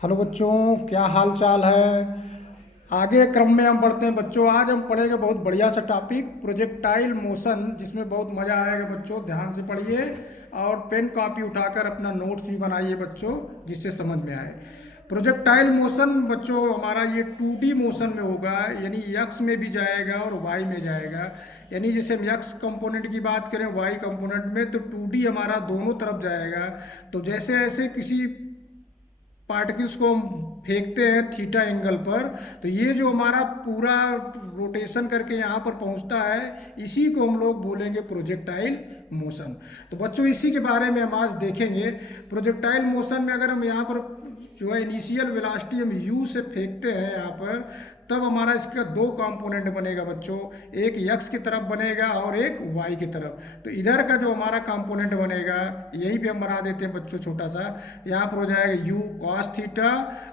Hello बच्चों, क्या हाल चाल है। आगे क्रम में हम बढ़ते हैं बच्चों। आज हम पढ़ेंगे बहुत बढ़िया सा टॉपिक प्रोजेक्टाइल मोशन, जिसमें बहुत मज़ा आएगा बच्चों। ध्यान से पढ़िए और पेन कॉपी उठाकर अपना नोट्स भी बनाइए बच्चों, जिससे समझ में आए। प्रोजेक्टाइल मोशन बच्चों हमारा ये 2D मोशन में होगा, यानी यक्स में भी जाएगा और वाई में जाएगा। यानी जैसे हम यक्स कंपोनेंट की बात करें वाई कंपोनेंट में, तो 2D हमारा दोनों तरफ जाएगा। तो जैसे ऐसे किसी पार्टिकल्स को हम फेंकते हैं थीटा एंगल पर, तो ये जो हमारा पूरा रोटेशन करके यहाँ पर पहुँचता है, इसी को हम लोग बोलेंगे प्रोजेक्टाइल मोशन। तो बच्चों इसी के बारे में हम आज देखेंगे। प्रोजेक्टाइल मोशन में अगर हम यहाँ पर जो है इनिशियल वेलोसिटी हम यू से फेंकते हैं यहाँ पर, तब हमारा इसका दो कंपोनेंट बनेगा बच्चों। एक यक्स की तरफ बनेगा और एक वाई की तरफ। तो इधर का जो हमारा कंपोनेंट बनेगा, यहीं पे हम बना देते हैं बच्चों छोटा सा। यहाँ पर हो जाएगा यू कॉस थीटा,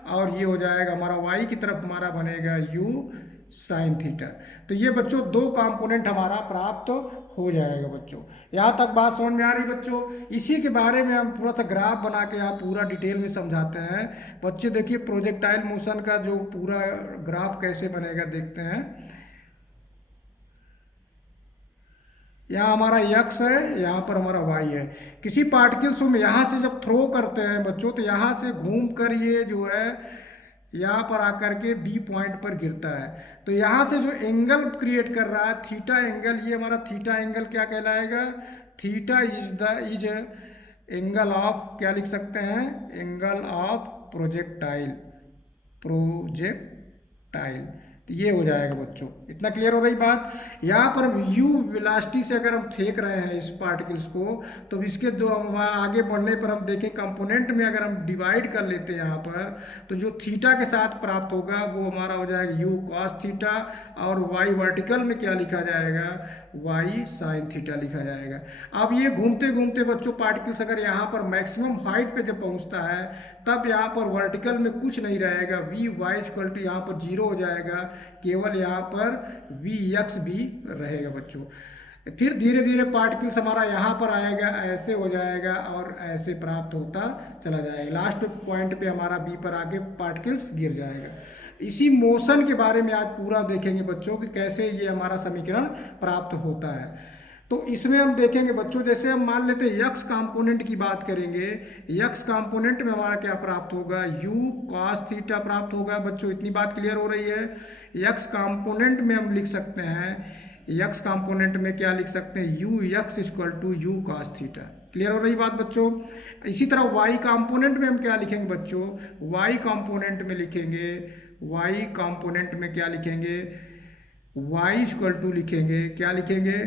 और ये हो जाएगा हमारा वाई की तरफ हमारा बनेगा यू साइन थीटा। तो ये बच्चों दो कंपोनेंट हमारा प्राप्त हो जाएगा बच्चों। यहाँ तक बात समझ में आ रही बच्चों। इसी के बारे में हम पूरा सा ग्राफ बना के यहाँ पूरा डिटेल में समझाते हैं बच्चे। देखिए प्रोजेक्टाइल मोशन का जो पूरा ग्राफ कैसे बनेगा देखते हैं। यहाँ हमारा यक्स है, यहाँ पर हमारा वाई है। किसी पार्टिकल्स को हम यहाँ से जब थ्रो करते हैं बच्चों, तो यहाँ से घूम कर ये जो है यहाँ पर आकर के बी पॉइंट पर गिरता है। तो यहाँ से जो एंगल क्रिएट कर रहा है थीटा एंगल, ये हमारा थीटा एंगल क्या कहलाएगा। थीटा इज एंगल ऑफ, क्या लिख सकते हैं, एंगल ऑफ प्रोजेक्टाइल। प्रोजेक्टाइल तो ये हो जाएगा बच्चों। इतना क्लियर हो रही बात। यहाँ पर हम यू वेलोसिटी से अगर हम फेंक रहे हैं इस पार्टिकल्स को, तो इसके जो हम आगे बढ़ने पर हम देखें कंपोनेंट में अगर हम डिवाइड कर लेते हैं यहाँ पर, तो जो थीटा के साथ प्राप्त होगा वो हमारा हो जाएगा यू कॉस थीटा, और वाई वर्टिकल में क्या लिखा जाएगा, वाई साइन थीटा लिखा जाएगा। अब ये घूमते घूमते बच्चों पार्टिकल्स अगर यहाँ पर मैक्सिमम हाइट पे जब पहुँचता है, तब यहाँ पर वर्टिकल में कुछ नहीं रहेगा। वी वाई इक्वल टू यहाँ पर जीरो हो जाएगा, केवल यहाँ पर वी एक्स भी रहेगा बच्चों। फिर धीरे धीरे पार्टिकल्स हमारा यहाँ पर आएगा, ऐसे हो जाएगा और ऐसे प्राप्त होता चला जाएगा। लास्ट पॉइंट पे हमारा बी पर आके पार्टिकल्स गिर जाएगा। इसी मोशन के बारे में आज पूरा देखेंगे बच्चों कि कैसे ये हमारा समीकरण प्राप्त होता है। तो इसमें हम देखेंगे बच्चों, जैसे हम मान लेते हैं यक्स कंपोनेंट की बात करेंगे। यक्स कंपोनेंट में हमारा क्या प्राप्त होगा, यू कॉस थीटा प्राप्त होगा बच्चों। इतनी बात क्लियर हो रही है। यक्स कंपोनेंट में हम लिख सकते हैं, यक्स कंपोनेंट में क्या लिख सकते हैं, U X equal to U cos theta. Clear हो रही बात बच्चों। इसी तरह वाई कंपोनेंट में हम क्या लिखेंगे बच्चों, वाई कंपोनेंट में लिखेंगे, वाई कंपोनेंट में क्या लिखेंगे, y इक्वल टू लिखेंगे। क्या लिखेंगे,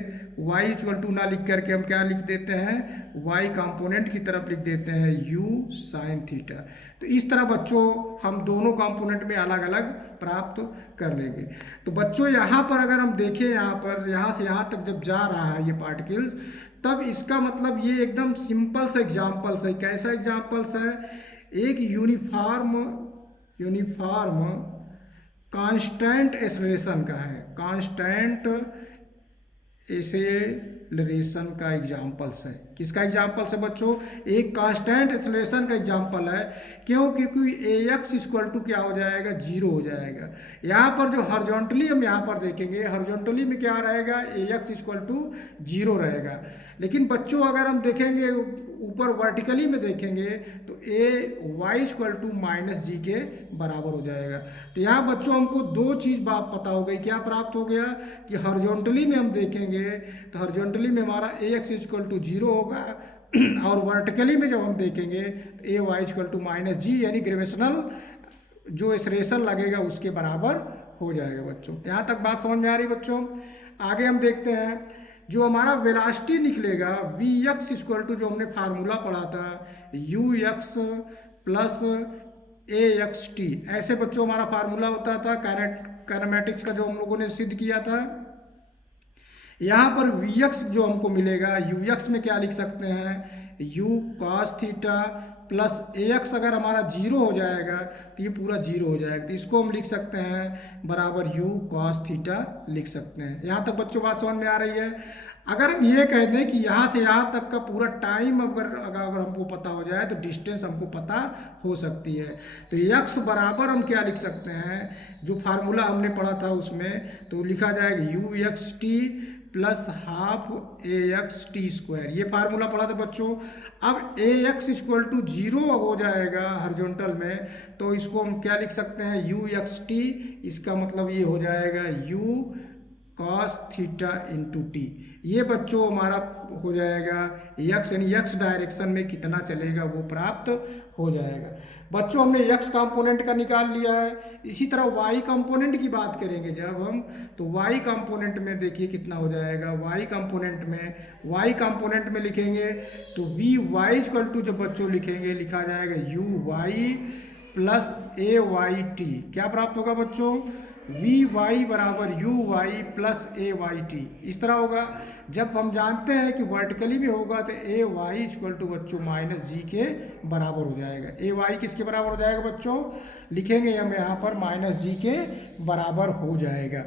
y इक्वल टू ना लिख करके हम क्या लिख देते हैं, y कंपोनेंट की तरफ लिख देते हैं u साइन थीटा। तो इस तरह बच्चों हम दोनों कंपोनेंट में अलग अलग प्राप्त कर लेंगे। तो बच्चों यहाँ पर अगर हम देखें, यहाँ पर यहाँ से यहाँ तक जब जा रहा है ये पार्टिकल्स, तब इसका मतलब ये एकदम सिंपल सा एग्जाम्पल्स है। कैसा एग्जाम्पल्स है, एक यूनिफॉर्म कांस्टेंट एक्सेलरेशन का है। कांस्टेंट एक्सेलरेशन का एग्जाम्पल्स है। किसका एग्जाम्पल्स है बच्चों, एक कांस्टेंट एक्सेलरेशन का एग्जाम्पल है। क्यों, क्योंकि ए एक्स इक्वल टू क्या हो जाएगा, जीरो हो जाएगा। यहाँ पर जो हॉरिजॉन्टली हम यहाँ पर देखेंगे, हॉरिजॉन्टली में क्या रहेगा, ए एक्स इक्वल टू जीरो रहेगा। लेकिन बच्चों अगर हम देखेंगे ऊपर वर्टिकली में देखेंगे, तो ए वाई इक्वल टू माइनस जी के बराबर हो जाएगा। तो यहाँ बच्चों हमको दो चीज़ बात पता हो गई। क्या प्राप्त हो गया कि हॉरिजॉन्टली में हम देखेंगे तो हॉरिजॉन्टली में हमारा ए एक्स इक्वल टू जीरो होगा, और वर्टिकली में जब हम देखेंगे तो ए वाई इक्वल टू माइनस जी, यानी ग्रेविटेशनल जो एक्सेलरेशन लगेगा उसके बराबर हो जाएगा बच्चों। यहाँ तक बात समझ में आ रही बच्चों। आगे हम देखते हैं, जो हमारा वेलोसिटी निकलेगा वी एक्स इक्वल टू, जो हमने फार्मूला पढ़ा था, you x plus A x T. ऐसे बच्चों हमारा फार्मूला होता था काइनेमेटिक्स का, जो हम लोगों ने सिद्ध किया था। यहाँ पर वी एक्स जो हमको मिलेगा, यू एक्स में क्या लिख सकते हैं, you cos theta plus A x. अगर हमारा जीरो हो जाएगा तो ये पूरा जीरो हो जाएगा, तो इसको हम लिख सकते हैं बराबर यू कॉस थीटा लिख सकते हैं। यहाँ तक बच्चों बात समझ में आ रही है। अगर हम ये कह दें कि यहाँ से यहाँ तक का पूरा टाइम अगर हमको पता हो जाए तो डिस्टेंस हमको पता हो सकती है। तो यक्स बराबर हम क्या लिख सकते हैं, जो फार्मूला हमने पढ़ा था उसमें, तो लिखा जाएगा you x T plus half A x T square, ये फार्मूला पढ़ा था बच्चों। अब ए एक्स इक्वल टू जीरो हो जाएगा हॉरिजॉन्टल में, तो इसको हम क्या लिख सकते हैं, यू एक्स टी, इसका मतलब ये हो जाएगा you cos theta into T. ये बच्चों हमारा हो जाएगा यक्स, यानी यक्स डायरेक्शन में कितना चलेगा वो प्राप्त हो जाएगा। बच्चों हमने यक्स कंपोनेंट का निकाल लिया है। इसी तरह वाई कंपोनेंट की बात करेंगे जब हम, तो वाई कंपोनेंट में देखिए कितना हो जाएगा। वाई कंपोनेंट में लिखेंगे तो वी वाई इक्वल टू, जब बच्चों लिखेंगे लिखा जाएगा U Y plus A Y T. क्या प्राप्त होगा बच्चों, वी वाई बराबर U Y plus A Y T, इस तरह होगा। जब हम जानते हैं कि वर्टिकली भी होगा तो ए वाई इक्वल टू बच्चों माइनस जी के बराबर हो जाएगा। ए वाई किसके बराबर हो जाएगा बच्चों, लिखेंगे हम यहाँ पर माइनस जी के बराबर हो जाएगा।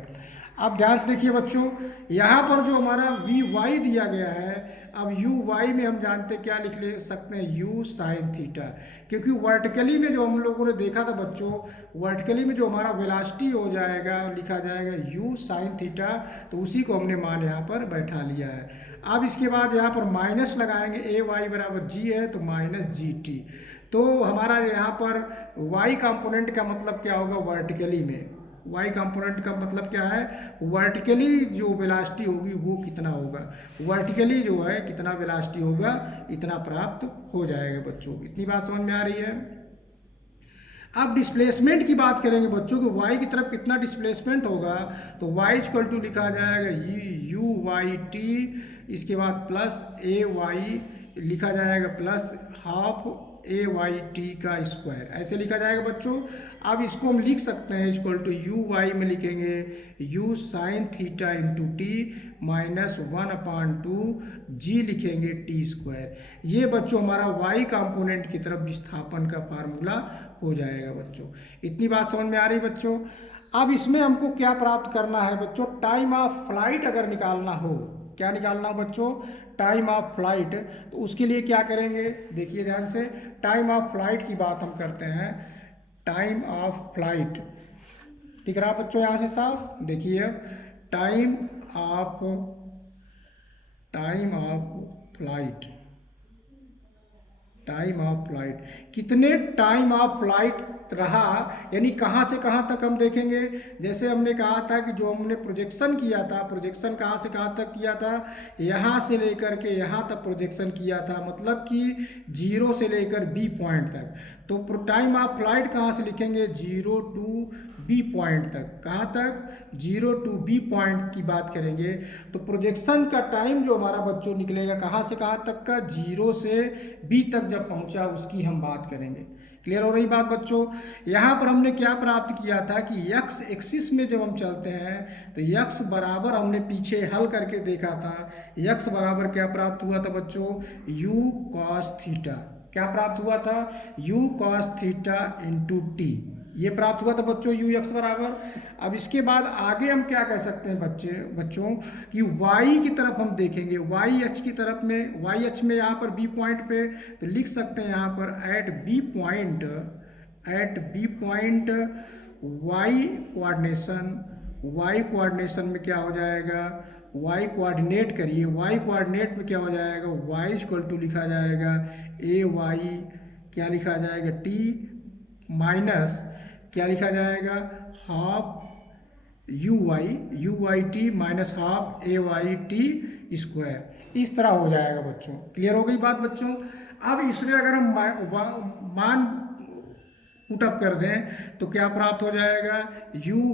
अब ध्यान से देखिए बच्चों, यहाँ पर जो हमारा वी वाई दिया गया है, अब यू वाई में हम जानते क्या लिख ले सकते हैं, यू साइन थीटा, क्योंकि वर्टिकली में जो हम लोगों ने देखा था बच्चों, वर्टिकली में जो हमारा वेलोसिटी हो जाएगा लिखा जाएगा यू साइन थीटा, तो उसी को हमने मान यहाँ पर बैठा लिया है। अब इसके बाद यहाँ पर माइनस लगाएंगे, ए वाई बराबर जी है तो माइनस जी टी, तो हमारा यहाँ पर वाई कंपोनेंट का मतलब क्या होगा, वर्टिकली में वाई कंपोनेंट का मतलब क्या है, वर्टिकली जो वेलोसिटी होगी वो कितना होगा, वर्टिकली जो है कितना वेलोसिटी होगा इतना प्राप्त हो जाएगा बच्चों। इतनी बात समझ में आ रही है। अब डिस्प्लेसमेंट की बात करेंगे बच्चों कि वाई की तरफ कितना डिस्प्लेसमेंट होगा, तो वाई इक्वल टू लिखा जाएगा यू वाई टी, इसके बाद प्लस ए वाई लिखा जाएगा plus half A Y T का स्क्वायर, ऐसे लिखा जाएगा बच्चों। अब इसको हम लिख सकते हैं इक्वल टू यू वाई में लिखेंगे U sine theta into T minus 1/2 जी लिखेंगे टी स्क्वायर। ये बच्चों हमारा वाई कंपोनेंट की तरफ विस्थापन का फार्मूला हो जाएगा बच्चों। इतनी बात समझ में आ रही बच्चों। अब इसमें हमको क्या प्राप्त करना है बच्चों, टाइम ऑफ फ्लाइट अगर निकालना हो, क्या निकालना हो बच्चों, टाइम ऑफ फ्लाइट, तो उसके लिए क्या करेंगे, देखिए ध्यान से, टाइम ऑफ फ्लाइट की बात हम करते हैं। टाइम ऑफ फ्लाइट दिख रहा बच्चों यहाँ से साफ, देखिए अब time of flight, time of flight कितने टाइम ऑफ फ्लाइट रहा, यानी कहाँ से कहाँ तक हम देखेंगे। जैसे हमने कहा था कि जो हमने प्रोजेक्शन किया था, प्रोजेक्शन कहाँ से कहाँ तक किया था, यहाँ से लेकर के यहाँ तक प्रोजेक्शन किया था, मतलब कि जीरो से लेकर बी पॉइंट तक। तो टाइम ऑफ फ्लाइट कहाँ से लिखेंगे, जीरो टू बी पॉइंट तक, कहाँ तक, जीरो टू बी पॉइंट की बात करेंगे। तो प्रोजेक्शन का टाइम जो हमारा बच्चों निकलेगा कहाँ से कहाँ तक का, जीरो से बी तक जब पहुँचा उसकी हम बात करेंगे। क्लियर हो रही बात बच्चों। यहाँ पर हमने क्या प्राप्त किया था कि यक्स एक्सिस में जब हम चलते हैं तो यक्स बराबर हमने पीछे हल करके देखा था, यक्स बराबर क्या प्राप्त हुआ था बच्चों, यू कॉस थीटा। क्या प्राप्त हुआ था, you cos theta into T, ये प्राप्त हुआ था बच्चों यू एक्स बराबर। अब इसके बाद आगे हम क्या कह सकते हैं बच्चों कि वाई की तरफ हम देखेंगे, वाई एच की तरफ में, वाई एच में यहाँ पर बी पॉइंट पे, तो लिख सकते हैं यहाँ पर at B point Y coordination में क्या हो जाएगा, वाई कोऑर्डिनेट करिए, वाई कोऑर्डिनेट में क्या हो जाएगा, वाई इक्वल टू लिखा जाएगा ए वाई, क्या लिखा जाएगा टी माइनस क्या लिखा जाएगा, half U Y T minus half A Y T square, इस तरह हो जाएगा बच्चों। क्लियर हो गई बात बच्चों। अब इसमें अगर हम मान पुटअप कर दें तो क्या प्राप्त हो जाएगा, यू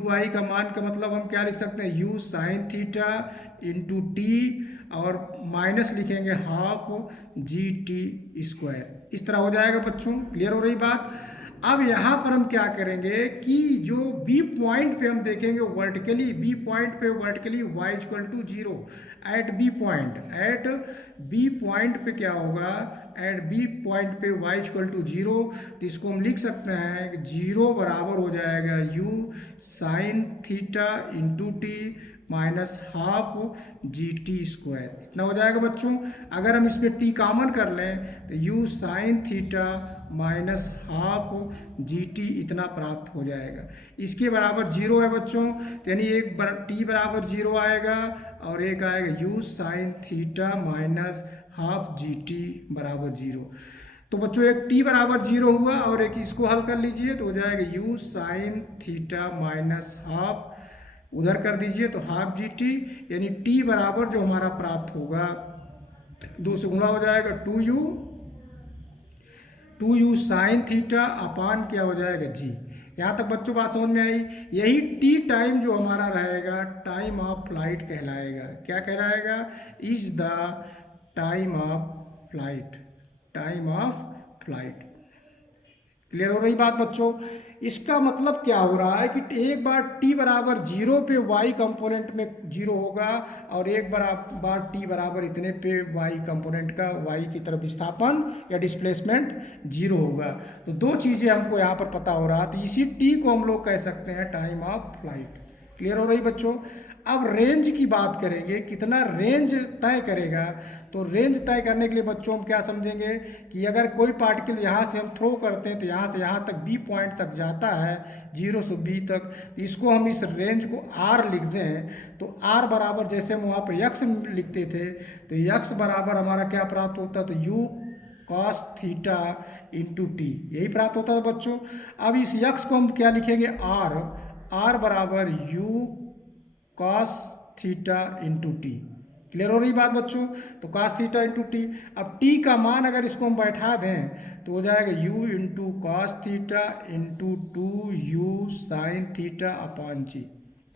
वाई का मान का मतलब हम क्या लिख सकते हैं, you sine theta into T और माइनस लिखेंगे हाफ जी टी स्क्वायर, इस तरह हो जाएगा बच्चों। क्लियर हो रही बात। अब यहाँ पर हम क्या करेंगे कि जो बी पॉइंट पे हम देखेंगे वर्टिकली, बी पॉइंट पे vertically Y equal to zero at B point पे क्या होगा, एट बी पॉइंट पे वाई इक्वल टू जीरो, तो इसको हम लिख सकते हैं कि जीरो बराबर हो जाएगा you sine theta into T minus half G T square, इतना हो जाएगा बच्चों। अगर हम इसमें टी कॉमन कर लें तो you sine theta minus half G T इतना प्राप्त हो जाएगा। इसके बराबर जीरो है बच्चों, तो यानी एक टी बराबर जीरो आएगा और एक आएगा you sine theta minus half G T बराबर जीरो। तो बच्चों एक टी बराबर जीरो हुआ और एक इसको हल कर लीजिए तो हो जाएगा you sine theta minus half, उधर कर दीजिए तो हाफ जी टी, यानी टी बराबर जो हमारा प्राप्त होगा 2 से गुणा हो जाएगा 2u साइन थीटा अपान क्या हो जाएगा जी। यहाँ तक बच्चों बात समझ में आई। यही टी टाइम जो हमारा रहेगा टाइम ऑफ फ्लाइट कहलाएगा। क्या कहलाएगा? Is the time of flight, time of flight. Clear हो रही बात बच्चों? इसका मतलब क्या हो रहा है कि एक बार t बराबर जीरो पे y कंपोनेंट में जीरो होगा और एक बार t बराबर इतने पे y कंपोनेंट का y की तरफ विस्थापन या डिस्प्लेसमेंट जीरो होगा। तो दो चीज़ें हमको यहाँ पर पता हो रहा, तो इसी t को हम लोग कह सकते हैं टाइम ऑफ फ्लाइट। क्लियर हो रही बच्चों? अब रेंज की बात करेंगे, कितना रेंज तय करेगा। तो रेंज तय करने के लिए बच्चों हम क्या समझेंगे कि अगर कोई पार्टिकल यहाँ से हम थ्रो करते हैं तो यहाँ से यहाँ तक बी पॉइंट तक जाता है, 0 से बी तक, तो इसको हम इस रेंज को आर लिख दें तो आर बराबर जैसे हम वहाँ पर यक्स लिखते थे तो यक्स बराबर हमारा क्या प्राप्त होता, तो you cos theta into T, यही प्राप्त होता है बच्चों। अब इस यक्स को हम क्या लिखेंगे? आर, आर बराबर you cos theta into T. Clear हो रही बात बच्चों? तो कॉस थीटा इंटू टी। अब टी का मान अगर इसको हम बैठा दें तो हो जाएगा u into cos theta into 2u sine theta upon g.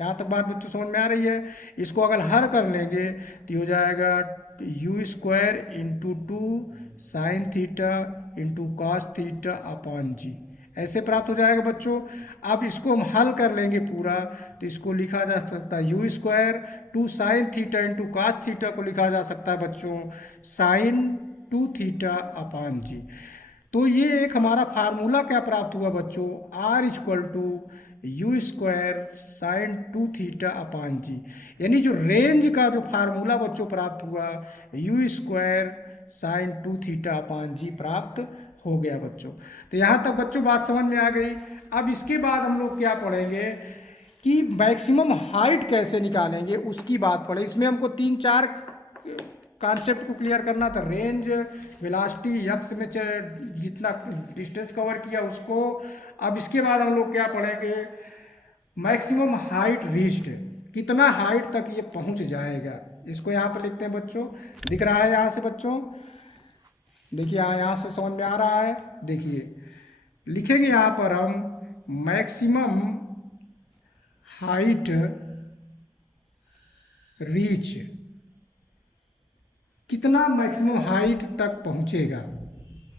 यहाँ तक बात बच्चों समझ में आ रही है? इसको अगर हल कर लेंगे तो हो जाएगा u square into 2 sine theta into cos theta upon g, ऐसे प्राप्त हो जाएगा बच्चों। अब इसको हम हल कर लेंगे पूरा तो इसको लिखा जा सकता है you square 2 sine theta into cos theta को लिखा जा सकता है बच्चों साइन 2 थीटा अपान जी। तो ये एक हमारा फार्मूला क्या प्राप्त हुआ बच्चों? R equal to u square sine 2 theta upon g, यानी जो रेंज का जो फार्मूला बच्चों प्राप्त हुआ u square sine 2 theta upon g प्राप्त हो गया बच्चों। तो यहाँ तक बच्चों बात समझ में आ गई। अब इसके बाद हम लोग क्या पढ़ेंगे कि मैक्सिमम हाइट कैसे निकालेंगे, उसकी बात पढ़े। इसमें हमको 3-4 कॉन्सेप्ट को क्लियर करना था। रेंज, वेलोसिटी, यक्स में जितना डिस्टेंस कवर किया उसको। अब इसके बाद हम लोग क्या पढ़ेंगे? मैक्सिमम हाइट रीच्ड, कितना हाइट तक ये पहुँच जाएगा। इसको यहाँ पर लिखते हैं बच्चों, दिख रहा है यहाँ से बच्चों, देखिए यहाँ से समझ में आ रहा है। देखिए लिखेंगे यहाँ पर हम मैक्सिमम हाइट रीच, कितना मैक्सिमम हाइट तक पहुँचेगा,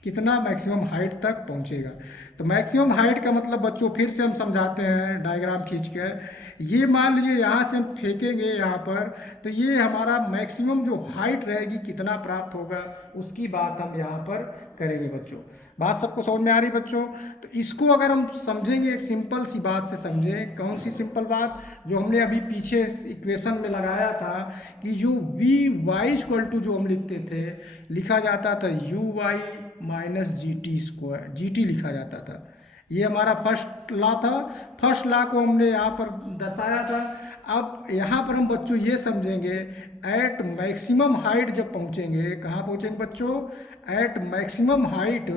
कितना मैक्सिमम हाइट तक पहुँचेगा। तो मैक्सिमम हाइट का मतलब बच्चों फिर से हम समझाते हैं डायग्राम खींचकर। ये मान लीजिए यहाँ से हम फेंकेंगे यहाँ पर तो ये हमारा मैक्सिमम जो हाइट रहेगी कितना प्राप्त होगा उसकी बात हम यहाँ पर करेंगे बच्चों। बात सबको समझ में आ रही बच्चों? तो इसको अगर हम समझेंगे एक सिंपल सी बात से समझें। कौन सी सिंपल बात? जो हमने अभी पीछे इक्वेशन में लगाया था कि जो वी वाई इक्वल टू जो हम लिखते थे, लिखा जाता था U Y minus G T square, G T लिखा जाता था। ये हमारा फर्स्ट लॉ था। फर्स्ट लॉ को हमने यहाँ पर दर्शाया था। अब यहाँ पर हम बच्चों ये समझेंगे एट मैक्सिमम हाइट जब पहुँचेंगे, कहाँ पहुँचेंगे बच्चों? एट मैक्सिमम हाइट,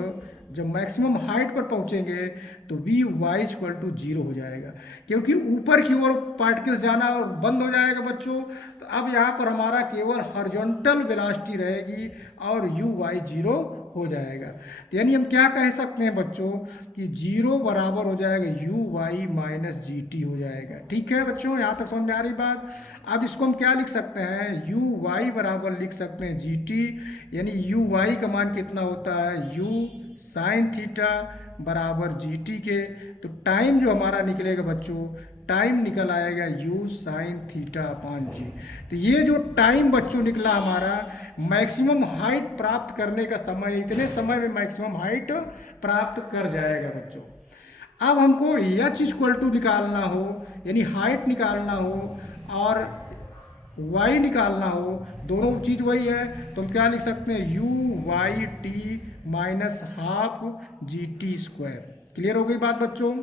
जब मैक्सिमम हाइट पर पहुँचेंगे तो वी वाई इक्वल टू 0 हो जाएगा, क्योंकि ऊपर की ओर पार्टिकल्स जाना और बंद हो जाएगा बच्चों। तो अब यहाँ पर हमारा केवल हॉरिजॉन्टल वेलोसिटी रहेगी और यू वाई 0 हो जाएगा। तो यानी हम क्या कह सकते हैं बच्चों कि 0 बराबर हो जाएगा U Y minus G T हो जाएगा। ठीक है बच्चों, यहाँ तक समझ में आ रही बात? अब इसको हम क्या लिख सकते हैं? यू वाई बराबर लिख सकते हैं जी टी, यानी यू वाई का मान कितना होता है? यू साइन थीटा बराबर जी टी के। तो टाइम जो हमारा निकलेगा बच्चों, टाइम निकल आएगा यू साइन थीटा अपान जी। तो ये जो टाइम बच्चों निकला हमारा मैक्सिमम हाइट प्राप्त करने का समय, इतने समय में मैक्सिमम हाइट प्राप्त कर जाएगा बच्चों। अब हमको एच इक्वल टू निकालना हो, यानी हाइट निकालना हो, और वाई निकालना हो, दोनों चीज़ वही है, तो हम क्या लिख सकते हैं, U Y T minus half G T square. Clear हो गई बात बच्चों।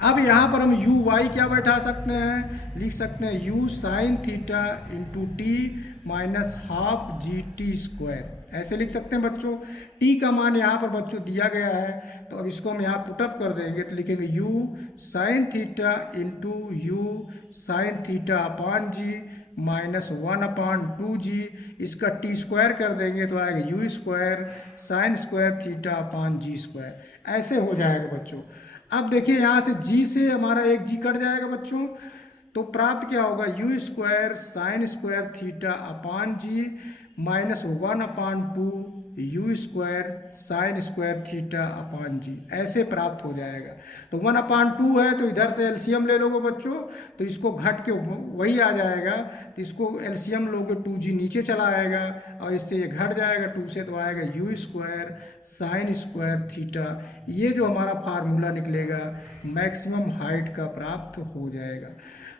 अब यहाँ पर हम यू वाई क्या बैठा सकते हैं, लिख सकते हैं you sine theta into T minus half G T square, ऐसे लिख सकते हैं बच्चों। टी का मान यहाँ पर बच्चों दिया गया है, तो अब इसको हम यहाँ पुटअप कर देंगे, तो लिखेंगे U sine theta into U sine theta upon जी माइनस 1/2 जी, इसका टी स्क्वायर कर देंगे तो आएगा U square sine square theta upon G square, ऐसे हो जाएगा बच्चों। अब देखिए यहाँ से जी से हमारा एक जी कट जाएगा बच्चों, तो प्राप्त क्या होगा, u square sine square theta upon जी minus 1/2 u square sine square theta upon g, ऐसे प्राप्त हो जाएगा। तो 1/2 है, तो इधर से एलसीएम ले लोगे बच्चों, तो इसको घट के वही आ जाएगा, तो इसको एलसीएम लोगे 2g नीचे चला आएगा और इससे ये घट जाएगा 2 से, तो आएगा U square sine square theta. ये जो हमारा फार्मूला निकलेगा मैक्सिमम हाइट का प्राप्त हो जाएगा।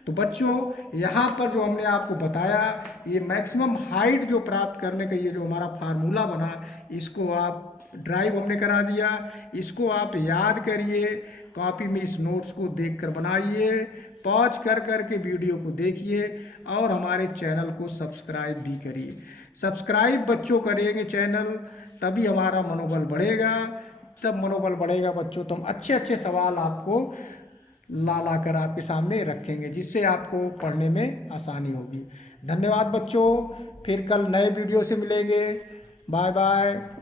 तो बच्चों यहाँ पर जो हमने आपको बताया, ये मैक्सिमम हाइट जो प्राप्त करने का ये जो हमारा फार्मूला बना, इसको आप ड्राइव हमने करा दिया, इसको आप याद करिए, कॉपी में इस नोट्स को देखकर बनाइए, पॉज कर कर के वीडियो को देखिए और हमारे चैनल को सब्सक्राइब भी करिए। सब्सक्राइब बच्चों करेंगे चैनल, तभी हमारा मनोबल बढ़ेगा, तब मनोबल बढ़ेगा बच्चों तो हम अच्छे अच्छे सवाल आपको ला कर आपके सामने रखेंगे, जिससे आपको पढ़ने में आसानी होगी। धन्यवाद बच्चों, फिर कल नए वीडियो से मिलेंगे। Bye bye.